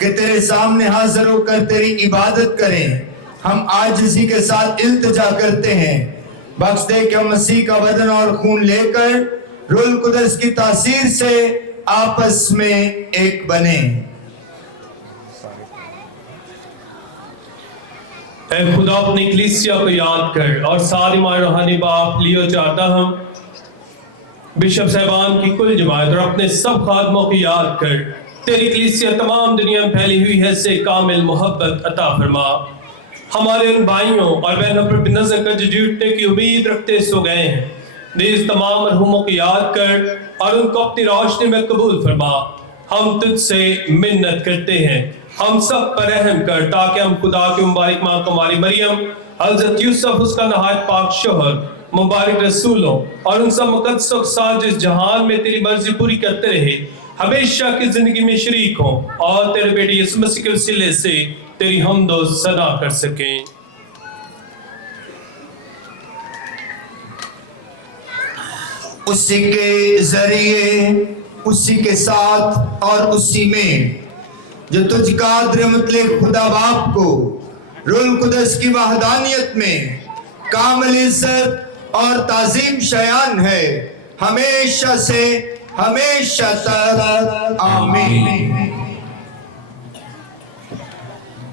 کہ تیرے سامنے حاضر ہو کر تیری عبادت کریں. ہم عاجزی کے ساتھ التجا کرتے ہیں. بخش دے کہ ہم مسیح کا بدن اور خون لے کر روح القدس کی تاثیر سے آپس میں ایک بنیں. اے خدا اپنی کلیسیا کو یاد کر اور ساری ہمارے روحانی باپ لیو چاہتا ہم بشپ صاحبان کی کل جماعت اور اپنے سب خادموں کو یاد کر تیری کلیسیا تمام دنیا میں پھیلی ہوئی ہے سے کامل محبت عطا فرما. ہمارے ان بھائیوں اور بہنوں پر بھی نظر کر جو جھوٹنے کی امید رکھتے سو گئے ہیں. نیز تمام مرحوموں کو یاد کر اور ان کو اپنی روشنی میں قبول فرما. ہم تجھ سے منت کرتے ہیں ہم سب پر رحم کر تاکہ ہم خدا کی مبارک ماں کماری مریم حضرت یوسف اس کا نہایت پاک شوہر مبارک رسولوں اور ان سب مقدسوں کے ساتھ جس جہان میں تیری مرضی پوری کرتے رہے ہمیشہ کی زندگی میں شریک ہوں اور تیرے بیٹے یسوع مسیح کے وسیلے سے تیری حمد و ثنا کر سکیں. اسی کے ذریعے اسی کے ساتھ اور اسی میں جو تجھ قادر مطلق خدا باپ کو روح القدس کی وحدانیت میں کامل عزت اور تعظیم شایان ہے ہمیشہ سے ہمیشہ تک آمین.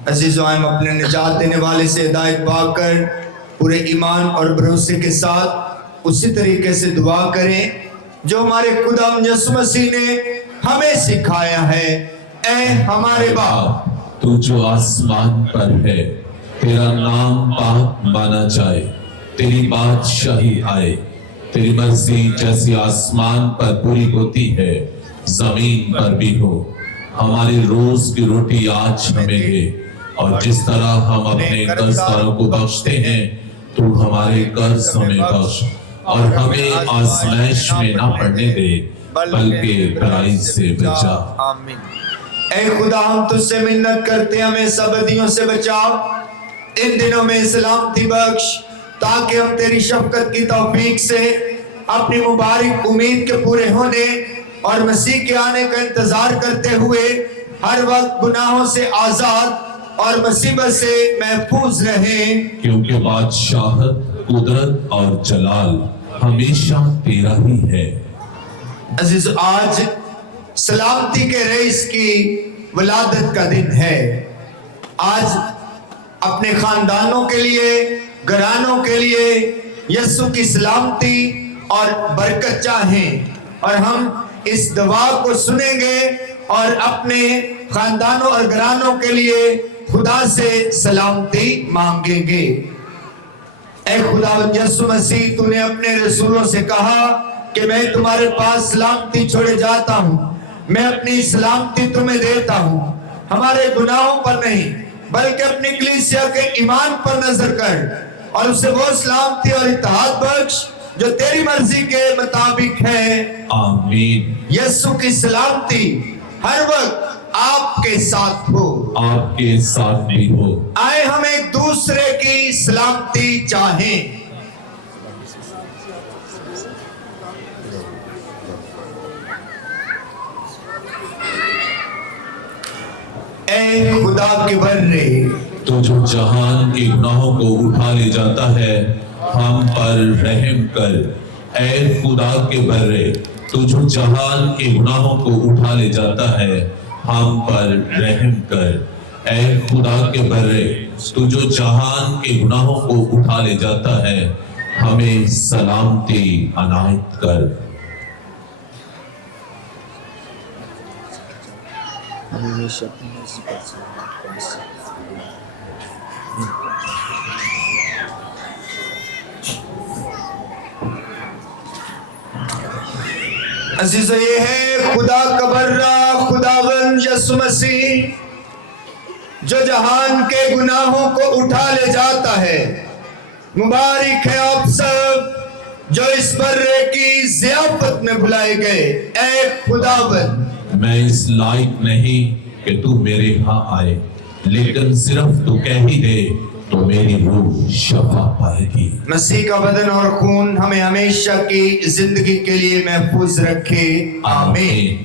عزیز و عام اپنے نجات دینے والے سے ہدایت پا کر پورے ایمان اور بھروسے کے ساتھ اسی طریقے سے دعا کریں جو ہمارے خدا یسوع مسیح نے ہمیں سکھایا ہے. اے ہمارے باپ تو جو آسمان پر ہے تیرا نام پاک مانا جائے تیری بادشاہی آئے تیری مرضی جیسی آسمان پر پوری ہوتی ہے زمین پر بھی ہو. ہماری روز کی روٹی آج ہمیں دے اور جس طرح ہم اپنے قرض داروں کو بخشتے ہیں تو ہمارے قرض ہمیں بخش اور ہمیں آزمائش میں نہ پڑنے دے بلکہ برائی سے بچا. آمین. اے خدا ہم تجھ سے منت کرتے ہیں ہمیں سب بدیوں سے بچا ان دنوں میں سلامتی بخش تاکہ ہم تیری شفقت کی توفیق سے اپنی مبارک امید کے پورے ہونے اور مسیح کے آنے کا انتظار کرتے ہوئے ہر وقت گناہوں سے آزاد اور مصیبت سے محفوظ رہیں. کیونکہ بادشاہت قدرت اور جلال ہمیشہ تیرا ہی ہے. عزیز آج سلامتی کے رئیس کی ولادت کا دن ہے. آج اپنے خاندانوں کے لیے گھرانوں کے لیے یسوع کی سلامتی اور برکت چاہیں اور ہم اس دعا کو سنیں گے اور اپنے خاندانوں اور گھرانوں کے لیے خدا سے سلامتی مانگیں گے. اے خدا یسوع مسیح تو نے اپنے رسولوں سے کہا کہ میں تمہارے پاس سلامتی چھوڑے جاتا ہوں میں اپنی سلامتی تمہیں دیتا ہوں. ہمارے گناہوں پر نہیں بلکہ اپنی کلیسیا کے ایمان پر نظر کر اور اسے وہ سلامتی اور اتحاد بخش جو تیری مرضی کے مطابق ہے. آمین. یسوع کی سلامتی ہر وقت آپ کے ساتھ ہو آپ کے ساتھ بھی ہو. آئے ہم ایک دوسرے کی سلامتی چاہیں. اے خدا کے برے تو جو جہان کے گناہوں کو اٹھا لے جاتا ہے ہم پر رحم کر. اے خدا کے برے تو جو جہان کے گناہوں کو اٹھا لے جاتا ہے ہم پر رحم کر. اے خدا کے برے تو جو جہان کے گناہوں کو اٹھا لے جاتا ہے ہمیں سلامتی عنایت کر. عزیزو یہ ہے خدا کا برا خداوند یسوع مسیح جو جہان کے گناہوں کو اٹھا لے جاتا ہے. مبارک ہے آپ سب جو اس برے کی ضیافت میں بلائے گئے. اے خداوند میں اس لائق نہیں کہ تو میرے ہاں آئے لیکن صرف تو کہہ ہی دے تو میری روح شفا پائے گی. مسیح کا بدن اور خون ہمیں ہمیشہ کی زندگی کے لیے محفوظ رکھے. آمین.